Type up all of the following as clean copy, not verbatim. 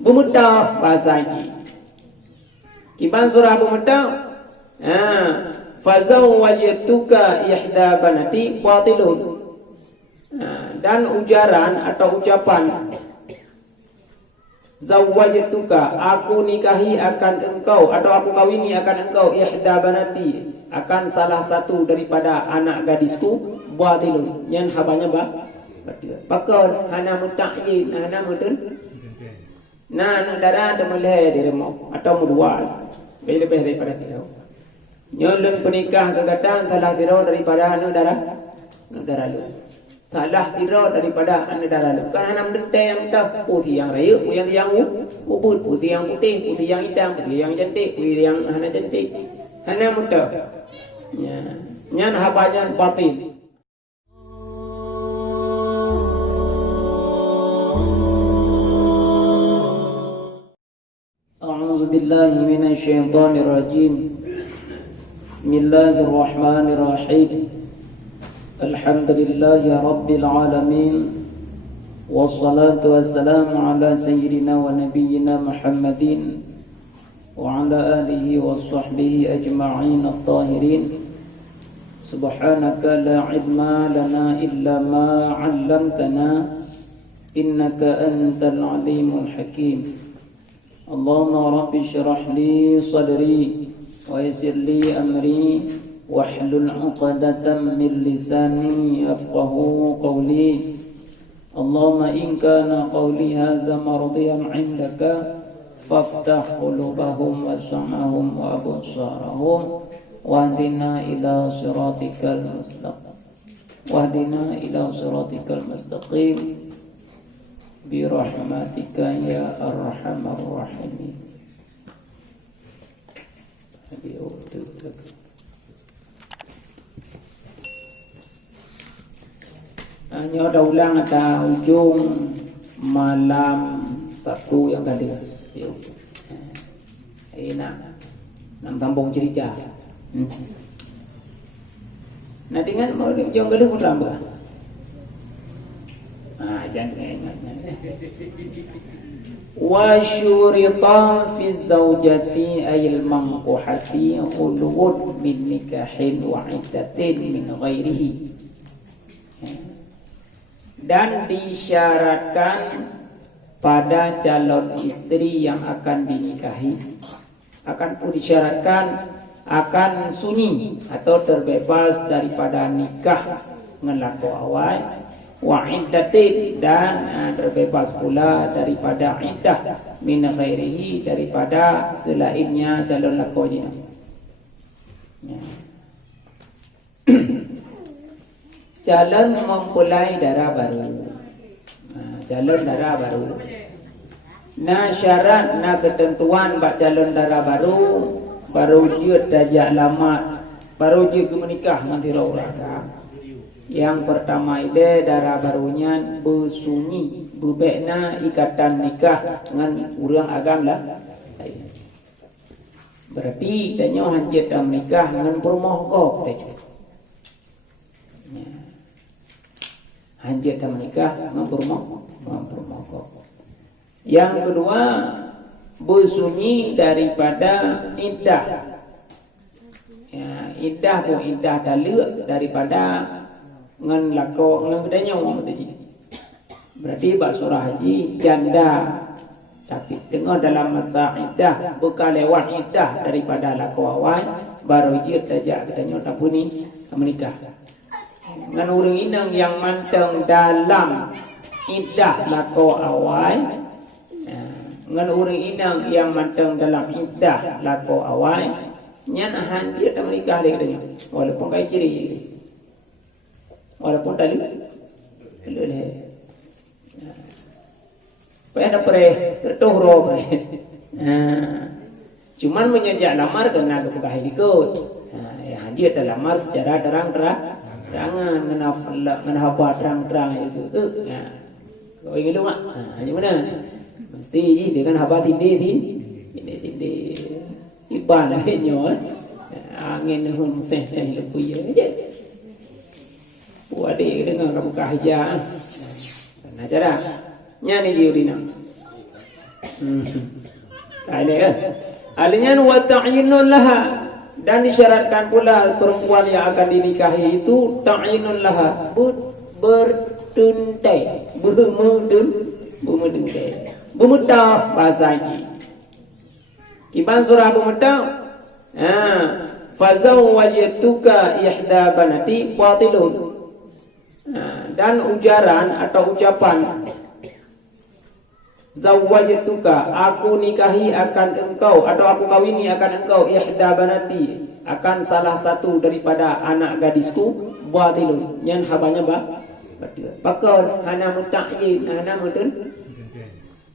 Bumutah bahasa ini. Kiban surah bumutah. Fazawwajtuka ihda banati batilun. Dan ujaran atau ucapan zawwajtuka, aku nikahi akan engkau atau aku kawini akan engkau ihda banati, akan salah satu daripada anak gadisku, batilun yang habanya pakar hana mutayin hana mutun darah ada mulai dari mau atau mudwal lebih daripada tirau nyolong penikah kegatan salah tirau daripada darah lu salah tirau daripada darah lu kan hana mendetai yang tak putih yang raya putih yang ubud putih yang putih putih yang hitam putih yang cantik putih yang hana cantik hana muta nyan habanya batil. A'udzu billahi minasy syaithanir rajim. Bismillahirrahmanirrahim. Alhamdulillahi rabbil alamin. Wassalatu wassalamu ala sayyidina wa nabiyyina Muhammadin wa ala alihi wa sahbihi ajma'in at-tahirin. Subhanaka la ilma lana illa ma 'allamtana innaka antal alimul hakim. Allahumma rabbi syrah li sadri wa yassir li amri wahlul 'uqdatam min lisani yafqahu qawli. Allahumma in kana qawli hadza mardiyan 'indaka faftah qulubahum wa sam'ahum wa absarahum wahdina ila siratikal mustaqim birahmatika ya arhamar rahimin. Hanya ada ulang ada ujung malam Sabtu yang tadi. Enak. Nam sambung cerita. Nah dengan mau ujung kedua pun rambut. Jangan. Wa syurita fi zawjati ayil manquhati khulwud min nikahin wa iddatin min ghairihi. Dan disyaratkan pada calon istri yang akan dinikahi akan pun disyaratkan akan sunyi atau terbebas daripada nikah ngelaku awal wa iddatin dan terbebas pula daripada iddah min ghairihi daripada selainnya calon lakonya. Calon mempelai darah baru. Calon darah baru. Nah syarat nah ketentuan bak calon darah baru dia dajak lama baru dia menikah dengan tirau-raka. Yang pertama ide darah barunya bersunyi bebekna ikatan nikah dengan orang agam lah. Berarti tanya hanjit dalam nikah dengan bermohkok. Hanjit dalam nikah dengan bermohkok. Yang kedua bersunyi daripada iddah. Iddah pun iddah daluk daripada ngan lako ngan gedanya berarti bak surah haji janda sakit dengar dalam masa iddah bukan lewat iddah daripada lako awal baru je tajak gedanya tak puni menikah ngan urang inang yang manteng dalam iddah lako awal ngan urang inang yang manteng dalam iddah lako awal nyan ahan dia tak menikah gedanya walaupun kai ciri walaupun tadi leleh pada tertuh pre cuman menyejak lamar kena kebuka ikut dia dah lamar secara terang-terangan kenapa terang-terang itu kau ingin lu mak hanya mana mesti dia kan haba tindih iban lah nyo angin hun seh lebih aja adik dengan kamu kahja. Nah cara nyani diurina. Alinya wa ta'yinun laha, dan disyaratkan pula perempuan yang akan dinikahi itu ta'yinun laha, bertuntai, bermutah bahasa ini. Kiban surah bermutah. Fazawwajtuka ihda banati batilun. Dan ujaran atau ucapan zawwajtuka, aku nikahi akan engkau atau aku kawini akan engkau, ihda banati, akan salah satu daripada anak gadisku, batilun, yang habanya bakal hana mutayin, hana mutun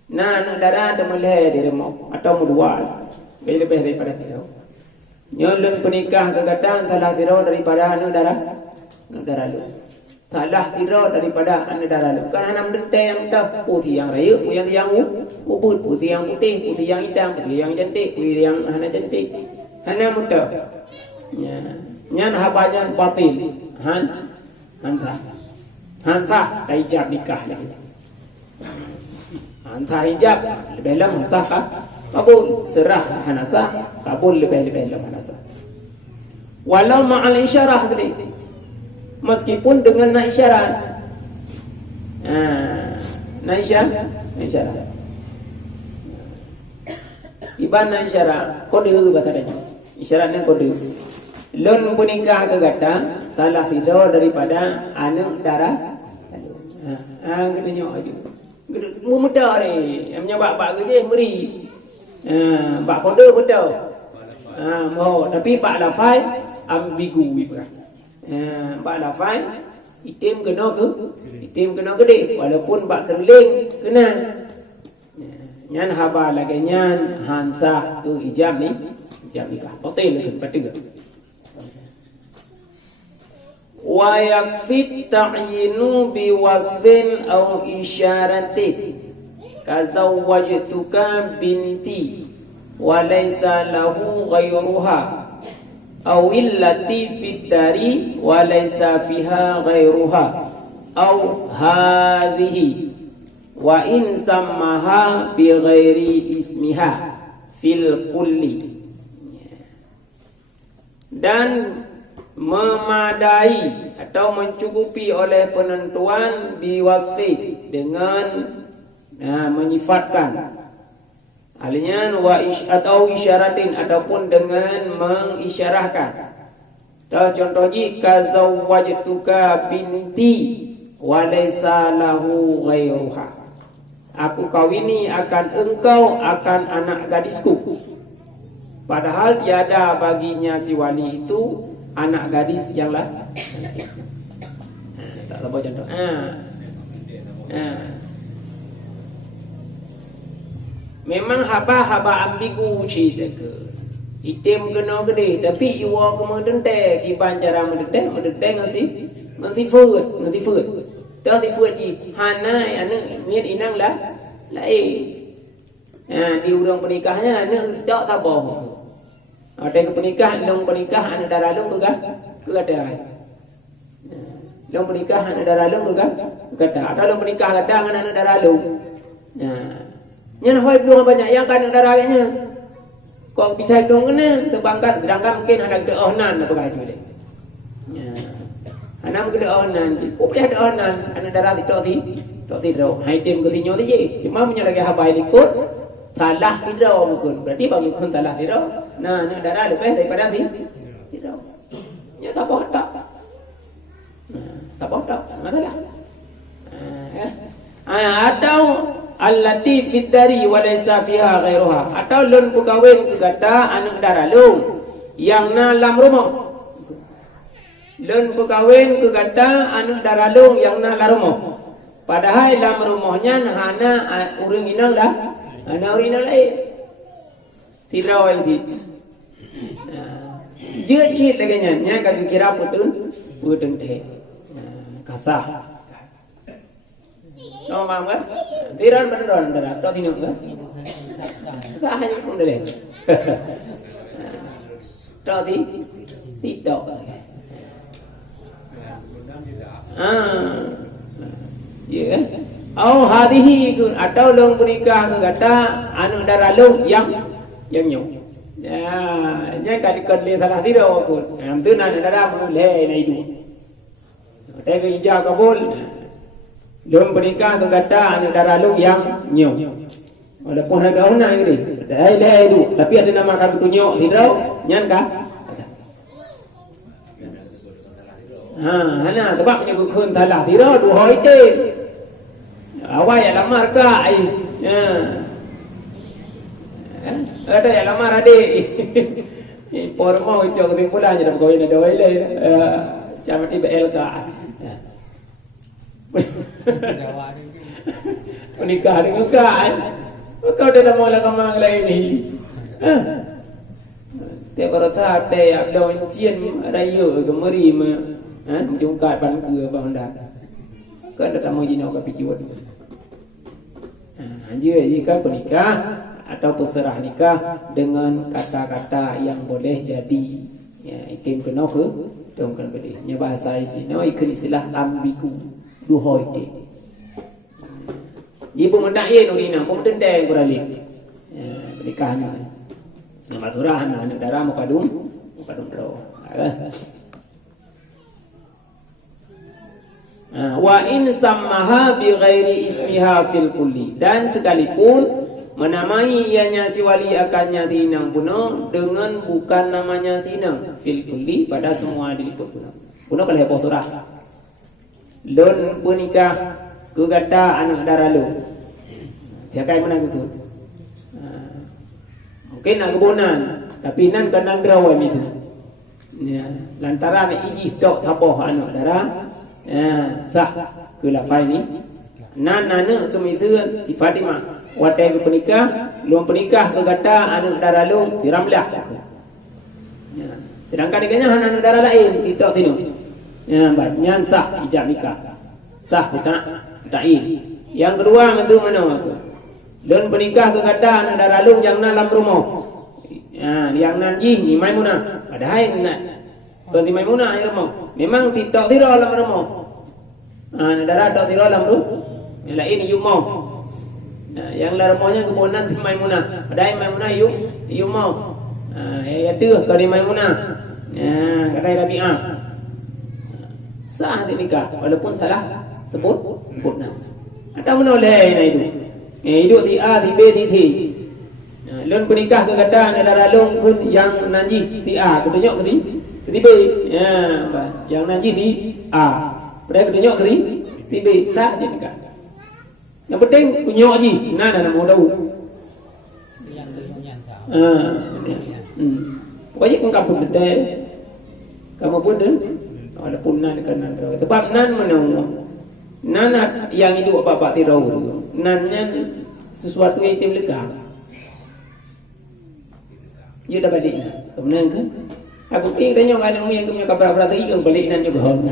nak darah ada meleh di rumah atau mudual lebih daripada itu. Nyolong penikah kegatang salah tirau daripada anu darah lu. Salah tirau daripada anu darah lu. Kan hana mendete yang tak putih yang raya, putih yang ubud, putih yang putih, putih yang hitam, putih yang cantik, putih yang hana cantik. Hana muda. Nyan habanya batil. Hantah hijab nikah lagi. Hantah hijab lebih lama sah kabul, serah hanasa kabul lebih lama hanasa. Walau ma'al isyarah tadi, meskipun dengan nak isyarat. Nak isyarat. Iban nak isyarat, kode bahasa dia. Isyaratnya kode. Lon menikah ke gata salah fidor daripada anak darah. Kena nyok aja. Mudah ni. Yang bak kerja beri. Bak kode betul. Mau tapi bak lafai ambigu ibrah. Bak lafai itim kena gede walaupun bak kerling kena. Nyan haba lagi nyan hansa tu ijab ni. Ijab nikah. Batil ke patiga. Wa yakfi ta'yinu biwasfin aw isyaratin kazawwajtuka binti wa laysa lahu ghayruha aw illati fid dari wa laysa fiha ghayruha aw hadhihi wa in sammaha bi ghairi ismiha fil kulli. Dan memadai atau mencukupi oleh penentuan biwasfi dengan menyifatkan alinya atau isyaratin ataupun dengan mengisyarahkan. Contoh jika zawwajtuka binti wa laysa lahu ghayruha, aku kawini akan engkau akan anak gadisku, padahal tiada baginya si wali itu anak gadis yang lain. Tak lupa contoh. Memang haba ambigu cerita ke. Item kena gede tapi iwa kemudian teh kiban cara mendeteng mesti fut. Tak fut ji. Hana anak niat inang lah. Di urang pernikahnya anak tak tabah. Ada pernikahan, long pernikahan anak darah long ke ada. Long pernikahan anak darah long ke ada. Ada long pernikahan ada dengan anak darah long. Yang hoi belum banyak yang kan anak darahnya. Kau bisa dong kena terbangkat, sedangkan mungkin ada keohnan apa kah itu. Anak mungkin keohnan. Upaya keohnan anak darah itu tidak. Hai tim kesinyo tu je. Cuma punya lagi habai likut. Salah tidak mungkin. Berarti bagi pun salah tidak. Nah, nak darah lebih daripada tidak. Ya tak apa tak. Tak apa tak. Masalah. Atau allati fid dari wa laysa fiha ghairuha. Atau lun pukawin ke kata anak darah lun yang na dalam rumah. Lun pukawin ke kata anak darah lun yang na dalam rumah. Padahal dalam rumahnya hana urang inang lah. Ana urina lain. Tirau ini. Jecit lagi nya kaki kira putun teh. Kasah. Tahu mam kan? Tiran beneran darah. Tahu tinuk kan? Sah hanya pun dah. Tahu tidak. Ya. Au hadhihi atau long punika kata anu daralung yang nyu. Ya, nya kali kedle salah tiro kun. Am tu nan dara mulai nai du. Teh ke ija kabul. Long punika kata anu daralung yang nyu. Walaupun ada ona ini. Dai du, tapi ada nama kan tunyo tiro nyan ka. Hana tebak punya kun salah tiro du hoi te. Awak yang lamar ke ai? Ada yang lamar adik. Por mau cok timbulan jadi kawin ada wile. Cuma tiba LK. Menikah dengan kan? Kau dah mau lah kamang lain ni. Dia berata ada yang loncien rayu kemari mah. Jungkat ban ke banda. Kan ada mau jino ke pijuan. Jika bernikah atau berserah nikah dengan kata-kata yang boleh jadi ikin kena ke dongkan ke dia bahasa sini ikut istilah ambigu duhoi te ibu mendain urina pemudeng deng beralih pernikahan nama turahan anak darah mukadum bro wa in sammaha bi ghairi ismiha fil kulli dan sekalipun menamai ianya si wali akannya tinang puno dengan bukan namanya sinang fil kulli pada semua diliput puno kalau heboh surah lon punikah ku kata anak daralu tiakai mana gitu mungkin nak kebunan tapi nan kanan drawan itu ya lantaran iji tok tapoh anak darah sah ke lafai ni nan nana ke misalnya di Fatimah watai ke penikah luang penikah ke kata anak darah lu tiramlah sedangkan ikanya anak darah lain tidak tinu banyak sah ijab nikah sah ta'in yang kedua itu mana luang penikah ke kata anak darah lu yang dalam rumah yang nanti ni Maimunah padahal nak ganti Maimunah air rumah memang tidak dalam rumah darah tak tiro dalam rumah yang lain yuk mau yang larmonya kemudian di Maimunah padahal Maimunah yuk mau ya tu kalau di Maimunah kata Rabi'ah sah nikah walaupun salah sebutna atau menoleh itu hidup di A di B di C lon penikah ke kata negara long kun yang nanti di A ketunjuk ke di B yang nanti di A padahal ketunjuk ke di B sah je nikah. Yang penting punya je. Nak mau tahu. Yang tujuannya sah. Pokoknya kau kampung gede. Kamu pun deh. Walaupun nan kan nan. Sebab nan mana? Nan yang itu apa tirau. Nannya sesuatu yang tim lega. Dia dah balik. Kemudian kan? Aku ping tanya kan yang punya kabar berarti yang balik nan juga hon.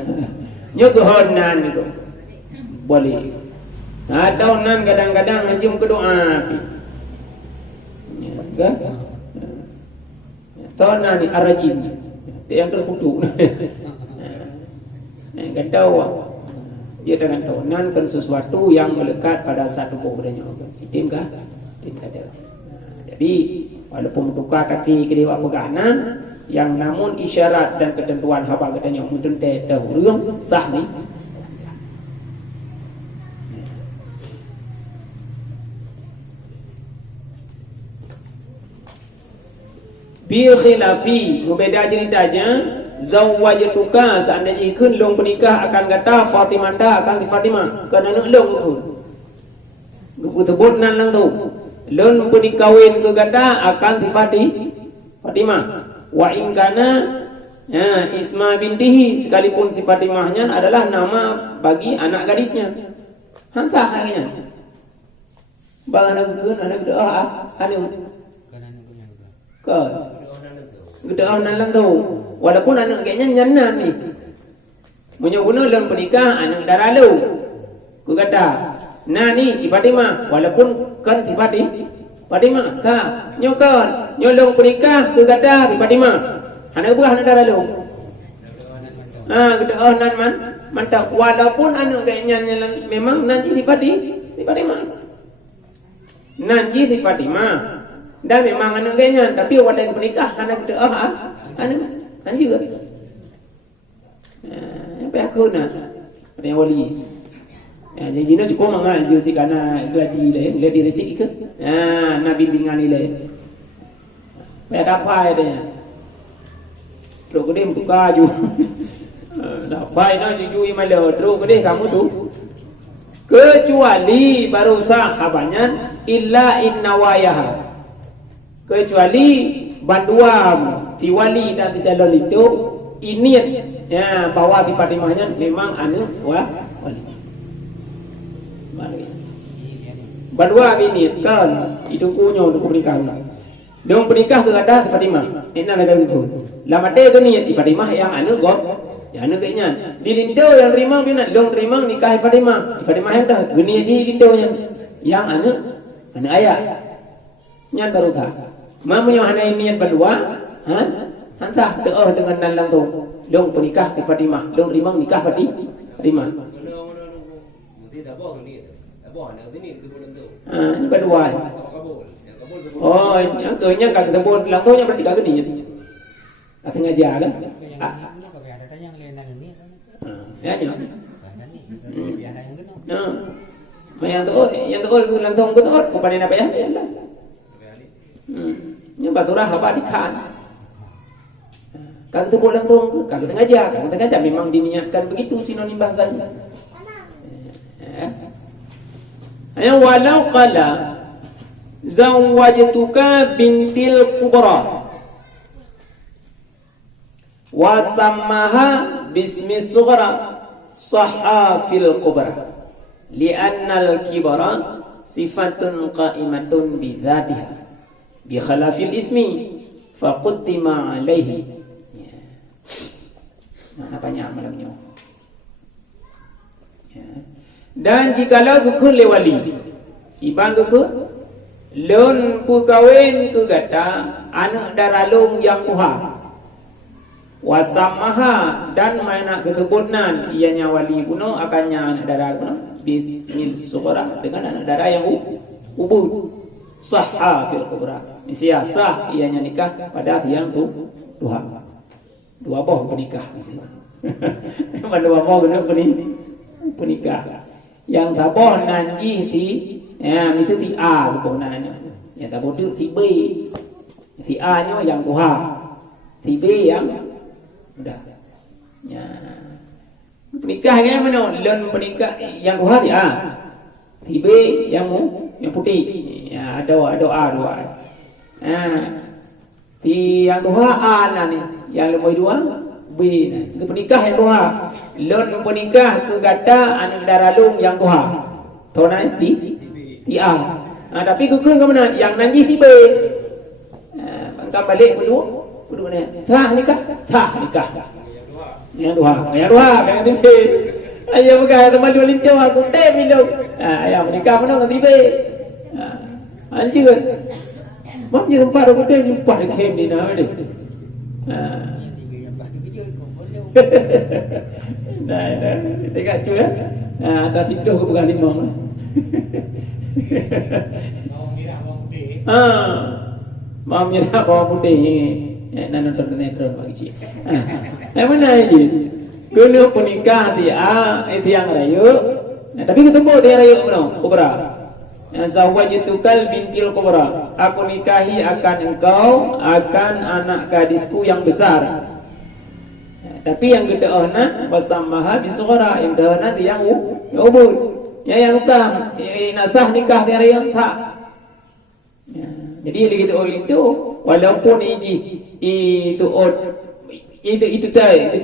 Juga hon nan itu. Balik. Atau nan kadang-kadang hajum ke doa api. Ya, kan? Tahu nan ni arajim. Yang terfutu. Kan tahu. Dia dengan tahu nan kan sesuatu yang melekat pada satu pokoknya. Itim kah? Itim kada. Jadi walaupun tukar kaki ke dewa peganan yang namun isyarat dan ketentuan haba katanya mudun teh tahu sah ni. Bi khilafi berbeza ceritanya zawwajtuka seandainya ikun long penikah akan kata Fatimah akan di Fatimah kerana nak long tu sebut nan lang tu long penikawin ke kata akan di Fatimah wa in kana isma bintihi sekalipun si Fatimahnya adalah nama bagi anak gadisnya hangkah lagi bang anak doa anu kan Gedah nan tu, walaupun anak kayaknya nyanan ni, punya guna dalam pernikah anak darah lu, ku kata, nah ni Fatimah, walaupun kan si Fatimah, tak, nyokan, nyolong pernikah, ku kata si Fatimah, anak buah anak darah lu, gedah nan man, mantap walaupun anak kayaknya memang nanti di Fatimah nanti di Fatimah dan memang anak kayaknya tapi wadah menikah anak itu anak juga apa aku nak yang wali jadi nó chỉ có mà ngài nhiều thì cả là đi resik ke nabi bingan ile mẹ đáp phai đây rồi cái đêm buka ju đáp phai nó ju mà lờ rồi cái đêm kamu tuh kecuali baru sahabatnya illa innawayah kecuali banduam di wali dan di calon itu ini ya bahwa di Fatimahnya memang anu wali Badua ini kan itu kunyo untuk pernikahan. Dong pernikah ke ada di Fatimah. Ini ada itu. Lama deh tu niat di Fatimah yang anu gop, yang anu kayaknya. Di Lindo yang terima bina, dong terima nikah di Fatimah. Di Fatimah yang dah geni di Lindo yang anu ayah. Nyan baru tak. Mamu yang hanya niat berdua, hantah doa dengan dalam tu. Dong pernikah di Fatimah, dong terima nikah di Fatimah. Ini berdua. Oh, yang kerja kagak terbun, langtonya berarti kagak niat. Katanya aja kan? Ya, ya. Yang tu itu lantong tu bukan apa ya? Ini baturah apa dikan? Kagak terbun lantong, kagak sengaja memang diniatkan begitu sinonim bahasanya. Ayah walau qala zawwajtuka bintil kubra wa sammaha bismi sughra sahha fil kubra li'anna al kibra sifatun qa'imatun bi dzatiha bi khalafil ismi faquttima alaihi. Mana banyak malamnya. Dan jikalau gugur lewali ibang gugur lon pu kawin ke gata anak daralung yang muha wasamaha dan mana keturunan ianya wali buno akannya anak darah buno bismil sughra dengan anak darah yang ubud sahha fil kubra isia sah ianya nikah pada yang dua boh menikah pada dua boh penikah yang taboh nanti ti misalnya ti A taboh nanya yang taboh tu ti B ti A nya yang kuha ti B yang udah ya penikahnya mana lon penikah yang kuha ti A ti B yang putih ya ada A dua ti yang kuha A nani yang lebih dua B ke penikah yang kuha lon penikah tu kata anak daralung yang kuha tahu nanti ti A tapi gugur ke mana yang nanti ti B bangsa balik berdua ni sah nikah yang dua yang ti B ayah bukan teman dua lincau aku tem minum ayah menikah mana dengan ti B anjir mak je tempat aku tem jumpa di kem ni nama ni dah, tengok cuy ya. Dah tidur ke bukan limau. Mau merah bawang putih. Nak nonton sinetron bagi cik. Mana ini? Kena penikah dia, itu yang rayu. Tapi ketemu dia rayu mana? Kubra. Zawwajtukal bintil kubra. Aku nikahi akan engkau, akan anak gadisku yang besar. Tapi yang kita nak bersamaha bisughra indah nanti yang ubud yang sah nak sah nikah dari yang tak jadi begitu itu walaupun itu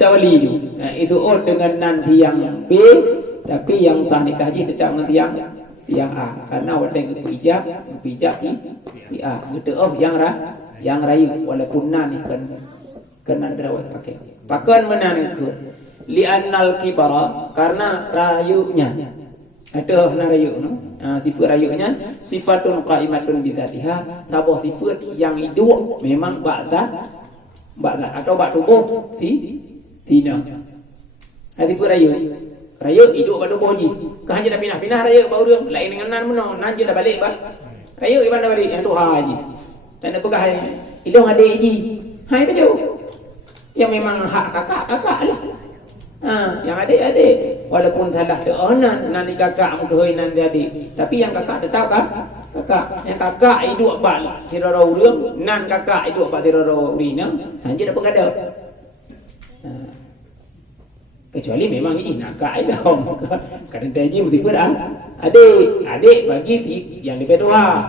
wali itu dengan nanti yang B tapi yang sah nikah haji tetap nanti yang A karena wadah bijak di A gitu yang rayu walaupun nanti kena terawat pakai pakan menanangku li'annal kibara karena rayunya ada rayu sifat rayunya sifatun qa'imatun bi dzatiha tabuh sifat yang hidup memang ba'da atau bak tubuh tina Hati pun raya. Raya hidup pada boji. Kau hanya dah pindah-pindah raya bau dia. Lain dengan nan menang. Nan je dah balik bah. Raya iban dah balik. Yang tu haji. Tak nak pegah ilung adik je. Hai baju. Yang memang hak kakak lah. Yang adik-adik. Walaupun salah dia. Nan ni kakak muka nan dia adik. Tapi yang kakak tetap kan? Kakak. Yang kakak hidup bal. Tirarau dia. Nan kakak hidup bal tirarau rina. Hanya dah pegah dah. Kecuali memang ini nakak dong. Kadang dia mesti perang. Adik bagi yang lebih tua.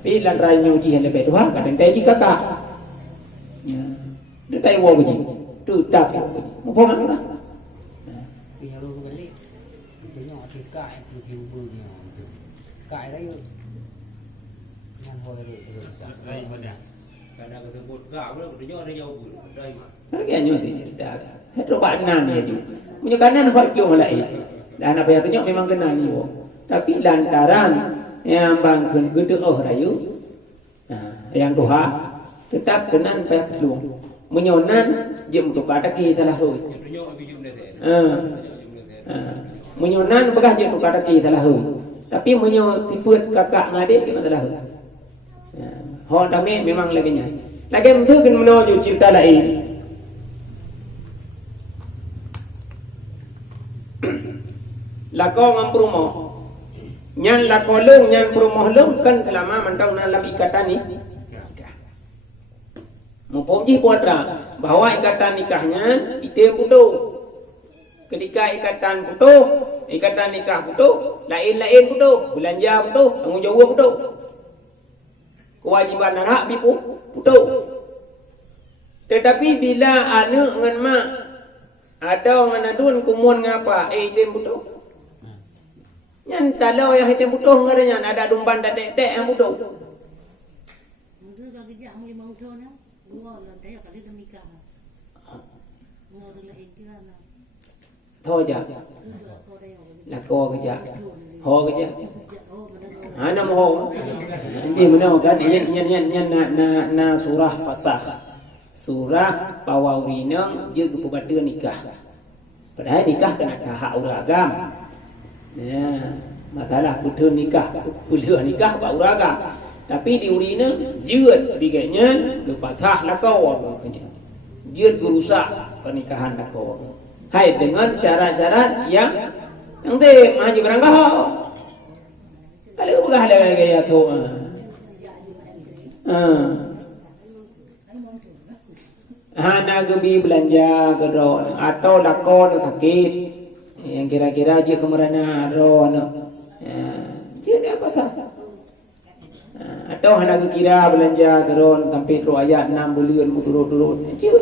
Tapi lan raya uji yang lebih tua, kadang dia kakak. Dia tak mau uji. Tu tak. Apa mana? Yang lu balik. Tengok kakak itu tiba dia. Kakak dia yang hoi lu. Baik mana? Kadang kita sebut kak pula dia ada jauh pun. Kan nyo cerita. Itu kanan dia tu. Punya kanan hot yo lain. Dan apa yang tunjuk memang kena ni. Tapi lantaran yang bangkeun gedeuh rayu. Yang doha tetap kenan payah peluang. Menyonan jem tu kata ki salah hoi. Menyonan begah je tu kata ki salah hoi. Tapi menyo tifut kakak ngadik kita salah hoi. Ho dame memang lagi nya. Lagi mentu kan menuju cerita lain. Lako ngam perumoh. Nyan lako leung nyan perumoh leung kan selama mentang dalam ikatan ni. Mumpomji putra bahwa ikatan nikahnya itu putus. Ketika ikatan putus, ikatan nikah putus, lain-lain putus, belanja putus, tanggungjawab putus. Kewajiban hak putus. Tetapi bila anak dengan mak atau dengan adun kumun ngapa dia putus. Yang talau yang hitam putus ngaranya ada dumban tak dek yang putus. Mungkin kalau kerja mau lima tahun ya, gua lantai kali dah nikah. Gua dah ikhlas lah. Thôi je. Lah ko kerja. Ho kerja. Nama ho. Nanti mana kan yan na surah fasakh. Surah pawaurina je kepada nikah. Padahal nikah kena hak uragam. Ya, masalah putus nikah, puluh nikah bau ragam. Tapi di urina jeut diganya lepatah lakau apanya. Jeut gerusak pernikahan lakau. Hai dengan syarat-syarat yang teh maju berangkah. Kalau bukan ada gaya tu. Hana gebi belanja gedor atau lakau sakit. Yang kira-kira dia kemerana ron. Dia ni apa tak? Atau hendak kira belanja geron sampai tu ayat 6 bulan turut-turut. Dia.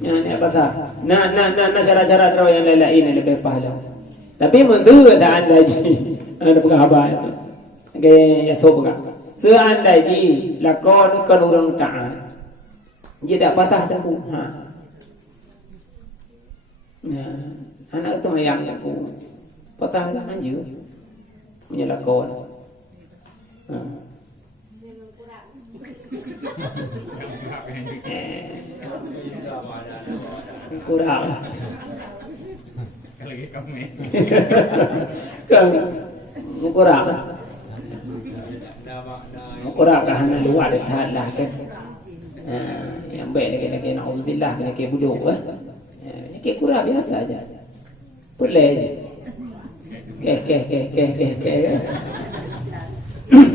Ni apa tak? Nah syarat-syarat ro yang lain lebih pahala. Tapi mentu tak anda ji. Ada pengabar itu. Okey, ya sobat. Seandainya lakon kan orang taat. Dia tak patah dah ku. Anak itu yang aku patah anjir menyelakon. Kurang. Lagi kami. Kurang. Kurang hanya luar dah lah kan. Yang baik lagi naudzubillah lagi buduk Ini kurang biasa aja. Boleh je.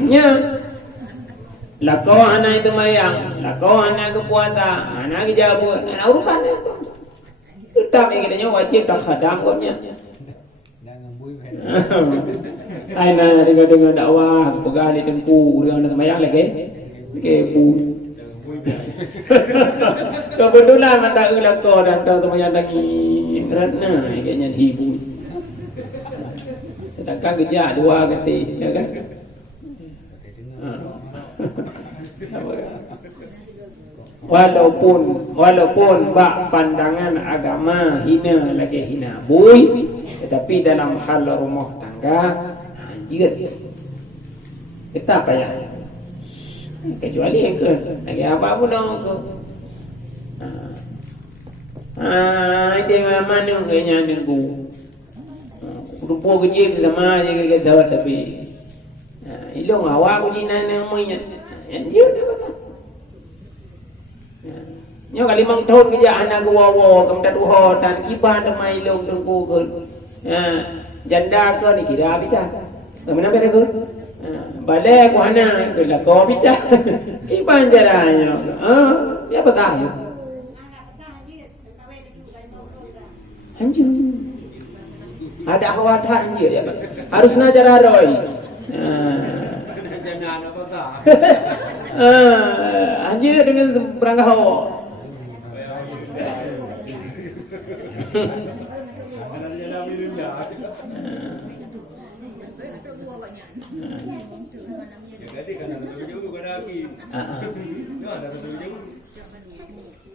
Nya. Lakau anak itu mayang, lakau anak ke puasa, anak ke jabut, anak urusan itu. Tetap yang kita wajib tak khadam kopnya. Aina dengan dakwah, pegah di tengku, dia nak mayang lagi. Kebu. Kebetulan mata ulako dan tahu teman lagi kerana kayaknya hibur. Sedangkan kerja dua ketik, ya kan? Walaupun bak pandangan agama hina lagi hina bui, tetapi dalam hal rumah tangga anjir. Kita apa ya? Kecuali ke lagi apa pun dong ke Itu mana kayaknya nunggu. Rupo kecil sama aja kita tahu tapi ilong awak aku Cina ni umumnya. Dia apa tak? Nyo kali mang tahun kerja anak gua kemudian tuh dan kiban demai ilong tengku ke. Janda ke ni kira bida. Mana beda ke? Balik ku anak ke lah kau bida. Kiban jaranya. Dia apa tahu? Anjing. Ada khawatan dia ya. Harus najar aroi. Jangan apa tak? Anjing dengan berangkat hawa. Jadi kan ada tujuh pada lagi. Ada tujuh.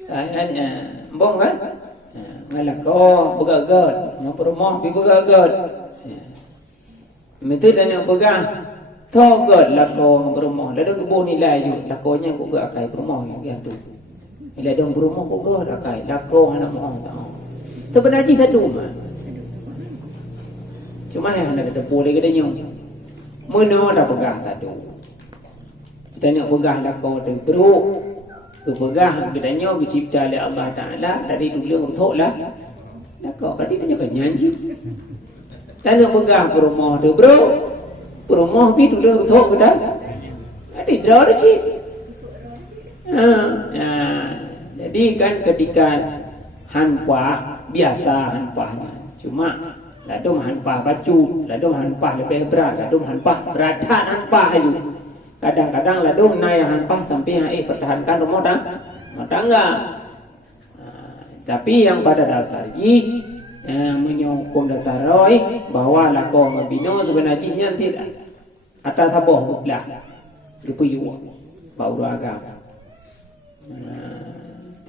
Ayahnya, bong kan? Ngalah kau begagat, ngapa rumah pi begagat. Mesti dan yang pegang, togat lah kau ngapa rumah. Lalu kebun nilai ju, lah kau nya kau gak akai rumah yang tu. Nilai dong rumah kau gak akai, lah kau anak mohon tahu. Sebenarnya tak duma. Cuma yang ada boleh kita nyong. Mana dah pegang tak du. Kita nak pegang lah kau tu beruk. Pegang kita nyong dicipta oleh Allah Taala dari dulu untuk lah. Lah kau berarti dia kan nyanyi. Dan nak pegang rumah tu bro. Rumah pi dulu untuk kita. Ada draw dah cik. Jadi kan ketika hanpah biasa hanpahnya. Cuma ladum hanpah baju, ladum hanpah lebih berat, ladum hanpah beratan hanpah itu. Kadang-kadang ladum naik hanpah sampai pertahankan rumah tangga. Tapi yang pada dasarnya menyokong dasar roy bahwa lakon mabino sebenarnya tidak atas apa belah dipuyu bau agama.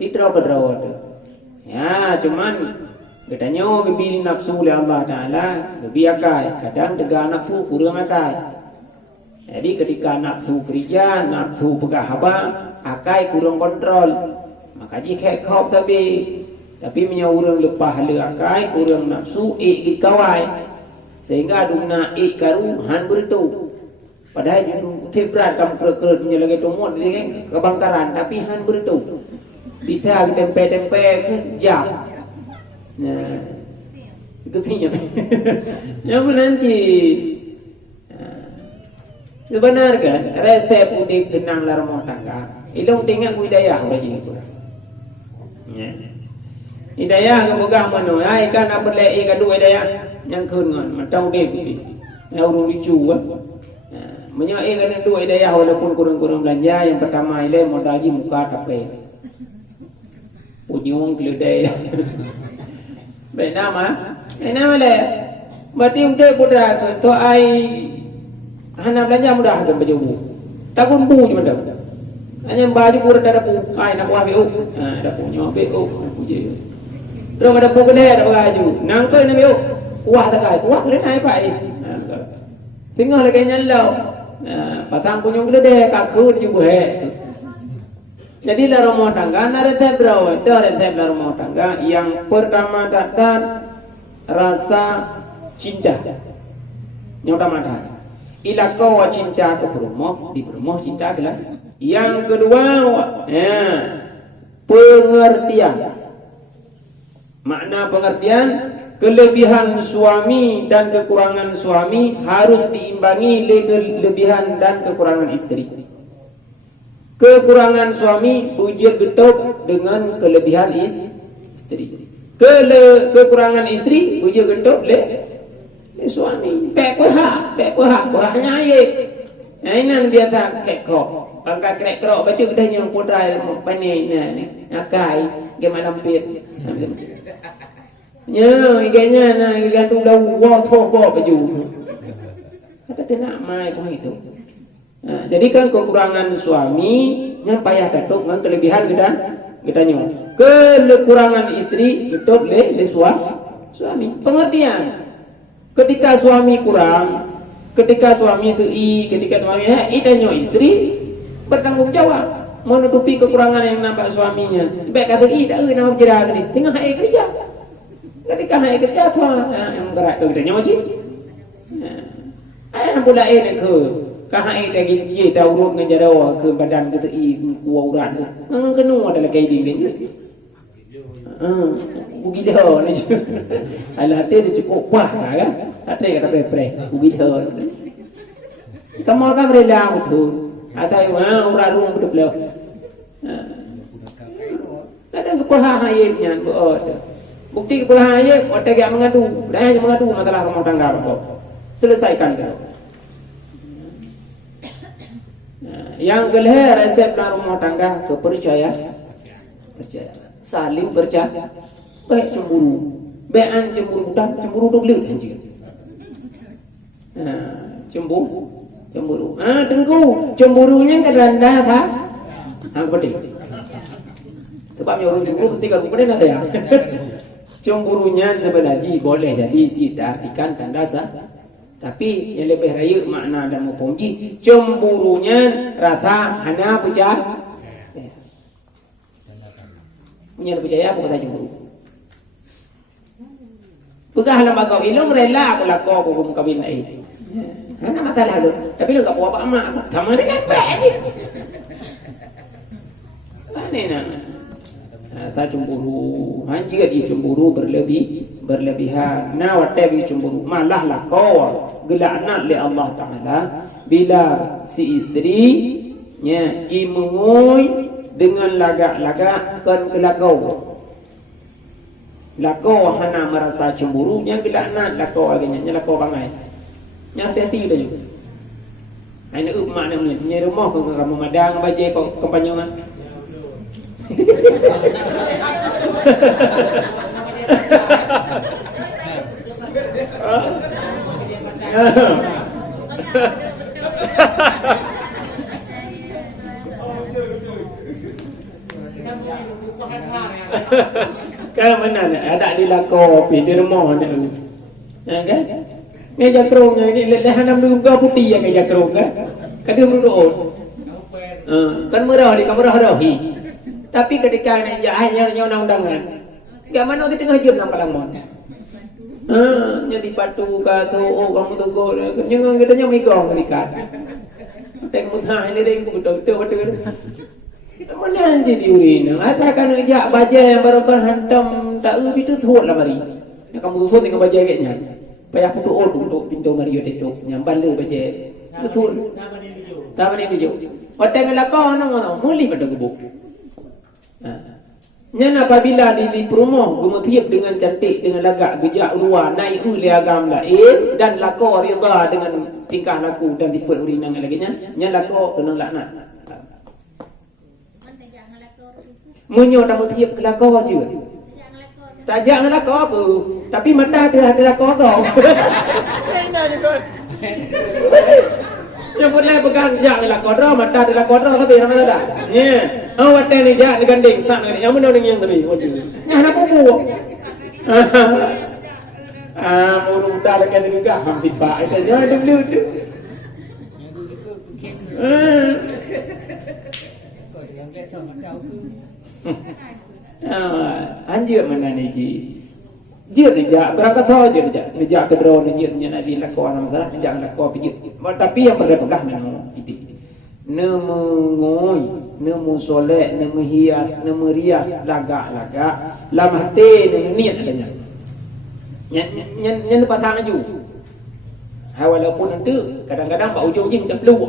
Tidak berdoa tu. Ya, cuman katanya lebih nafsu oleh Allah Taala lebih akai. Kadang tegak nafsu kurang akai. Jadi ketika nafsu kerja, nafsu pegah haba, akai kurang kontrol. Maka jika kau tapi menyauran lepas le akai kurang nafsu dikawai. Sehingga dumna karu han bertu. Padahal tibrat kam kerut punya lagi tumut dengan kebangkaran tapi han bertu. Bisa tempe-tempe kerja. Nah, itu tinya. Yang menanti. Sebenarnya resep udip tenang dalam rumah tangga. Ilmu tinggal hidayah bagi itu. Ya. Hidayah kemugah mana? Ai kan apa le kedua hidayah yang kungan matau dia ni. Yang urung dicu kan. Menyai kan dua hidayah walaupun kurang-kurang belanja. Yang pertama ile modal haji muka tape. Punyung keledai. Baik nama le. Berarti untuk budak tu ai hana belanja mudah ke baju. Takun bu je macam. Hanya baju pura ada pu. Ai nak buah bu. Ada punya bu puji. Terus ada pu gede ada baju. Nang ke ni bu. Kuah tak kai. Kuah le nai pai. Tinggal lagi nyalau. Pasang punyung gede ka khun ju he. Jadi dalam rumah tangga ada resep berapa? Itu resep dalam rumah tangga. Yang pertama datang rasa cinta. Yang pertama datang ila kau cinta ke rumah, di rumah cinta ke lah. Yang kedua, pengertian. Makna pengertian, kelebihan suami dan kekurangan suami harus diimbangi kelebihan dan kekurangan istri. Kekurangan suami bujir getok dengan kelebihan istri. Kekurangan istri bujir getok le suami. Pek pehanya ye. Ini dia tak kekok. Angkat krek-krok baju dah yang podai panen ni. Akai gimana pit. Ya, iganya na igantung dah wah thoh baju. Kata nak mai kau itu. Jadi kan kekurangan suami yang payah datuk dengan kelebihan kita nyo. Kekurangan istri datuk le suami. Pengertian. Ketika suami kurang, ketika suami ketika suami idanyo istri bertanggung jawab. menutupi kekurangan yang nampak suaminya. Baik kata tak nama kira ni. Tengah hai kerja. Ketika hai kerja tu yang berat tu kita nyoci. Ai pula ni ke kahai dah gigi dah urut dengan jadawa ke badan kita kuat urat. Kenu ada lagi dingin. Bugi dah ni. Alah hati dia cukup pah kan. Hati kata pre-pre. Bugi dah. Kamu kan rela betul. Atau urat rumah betul betul. Ada kepahayanya berada. Bukti kepahayanya otak yang mengadu. Dah hanya mengadu masalah rumah tangga apa. Selesaikan tu. Yang kelihatan resep dalam rumah tangga kepercayaan. Percaya. Saling percaya. Baik cemburu. Baik cemburu bukan cemburu tu belut anjing. Cemburu. Tengku cemburunya kan rendah tak? Apa dia? Sebab orang cemburu mesti kalau pada nak ya. Cemburunya sebenarnya boleh jadi kita artikan tanda sah. Tapi yang lebih raya makna dan mempungji cemburunya rasa hanya percaya. Punya percaya apa kata cemburu? Pegah lembaga ilmu rela aku laku aku kawin lain. Mana masalah tu? Tapi lu tak buat apa amak aku. Sama dia kan baik je. Mana nak? Saya cemburu. Jika dia cemburu berlebihan. Nah, waktu dia cemburu. Malah lah kau gelaknat oleh Allah Ta'ala. Bila si isteri mengui dengan lagak-lagak kan kelakau. Lakau hana merasa cemburu. Yang gelaknat lakau agaknya. Yang lakau bangai. Yang hati-hati baju. Ini makna ni. Punya rumah kau kamu madang baju kau kompanyon. Kan mana ada di lako di rumah ni. Kan? Ni jakrong ni lehan nam ga putih ya ke jakrong kan. Kadang dulu. Kan merah di kamera rohi. Tapi ketika ni hanya undang-undangan. Enggak mana di tengah jam nang palamon. Nyati patu ka tu kamu tu go. Yang katanya megong dekat. Teng mutah ni deng betul-betul. Mana jadi urin. Atakan jak baja yang baru kan hantam tak itu thot lah mari. Kamu thot dengan baja kayaknya. Payah putu untuk pintu Mario itu yang balu baca betul tak boleh baju hotel ngelakau nang muli pada gubuk nyana apabila di perumoh gemetiap dengan cantik dengan lagak gejak luar naik uli agam lain dan lakau rida dengan tingkah laku dan sifat urinang lagi nya lakau kena laknat munyo tak metiap ke lakau je tak jangan lakau aku tapi mata ada lakau kau. Yang boleh pegang jak lakau dah mata ada lakau dah tapi nama dah. Ye. Awak ni jak dengan ding sak ni. Yang mana yang tadi? Nah nak buku. Murung dah dekat juga hampir pak. Itu jangan dulu tu. Anjir mana ni ji? Jia tidak berangkat saja dia. Nejak kedua nejak nanti lakau masalah nejak lakau pijit. Tapi yang pada pegang memang itu. Nemengoi, nemusolek, nemehias, nemerias lagak-lagak. Lam hati niat adanya. Yang pasang aju. Walaupun nanti kadang-kadang pak ujung-ujung macam peluk.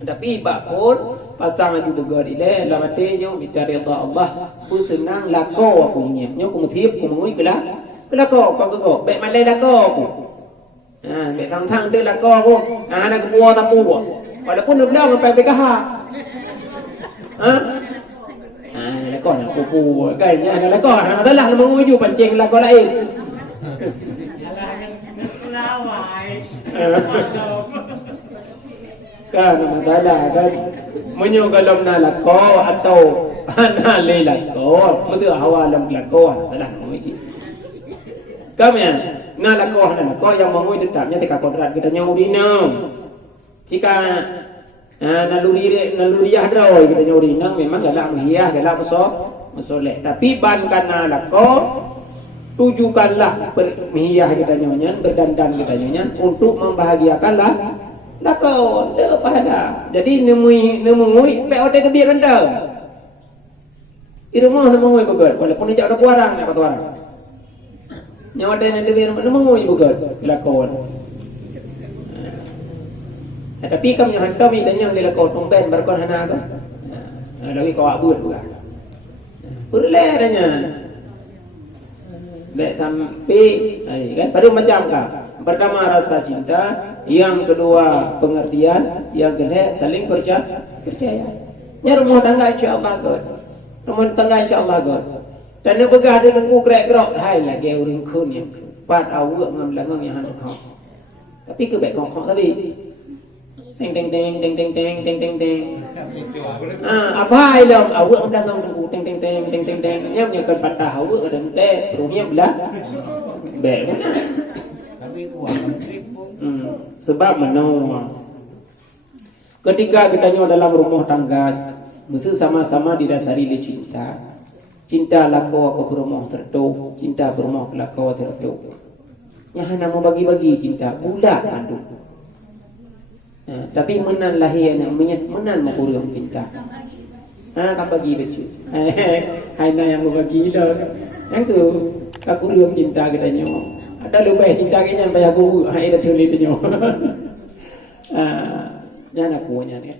Tapi pak pun pasang aju juga ile lam hati nyo minta redha Allah. Pun senang lakau aku ni. Nyo aku mutip aku mengoi kelah. Lakau kau kau, baik malai lakau aku. Baik thang tu lakau aku. Nak kebuah tapu. Walaupun nak belau sampai bekah. Lakau nak kuku. Kayaknya lakau nak adalah nak menguju pancing lakau lain. Kan adalah kan menyogalom na lakau atau na le lakau. Betul hawalam lakau adalah menguji. Kami na lakau yang mengui tetapnya tika kodrat kita nyau dinam. Jika naluriah droi kita nyori nang memang galak muhiah galak musoleh tapi ban kana lako tujukanlah bermihiyah kita nyonya berdandan kita nyonya untuk membahagiakanlah lako le pahala jadi nemui POT ke dia renda irumah nemui begat walaupun dia ada puarang nak orang nyawa dia lebih nemui begat lakon. Tapi kami hantar ni dan yang dia kau tumpen berkon hana tu. Lawi kau abut pula. Perle adanya. Baik sampai kan pada macam kah. Pertama rasa cinta, yang kedua pengertian, yang ketiga saling percaya. Ya rumah tangga insya-Allah God. Rumah tangga insya-Allah God. Dan dia pegah dia nunggu krek-krok hai lagi orang kun yang pat awak ngam langong yang hantar kau. Tapi kebaik kau tadi teng teng teng teng teng teng teng teng teng apa ilam awak dah ngam tunggu teng teng teng teng teng teng nyam yang patah awak ada teh peruhnya belah baik tapi kuat sebab menang ketika kita dalam rumah tangga mesti sama-sama didasari oleh cinta lako aku berumah tertuk cinta berumah lako tertuk yang hanya mau bagi-bagi cinta budak kandung. Tapi menan lahir menan makurang cinta. Kan bagi becu. Hai na yang bagi dah. Yang tu aku kurang cinta katanya. Ada lupa cinta kenya bayar aku hai dah tulis dia. Jangan aku nya ni.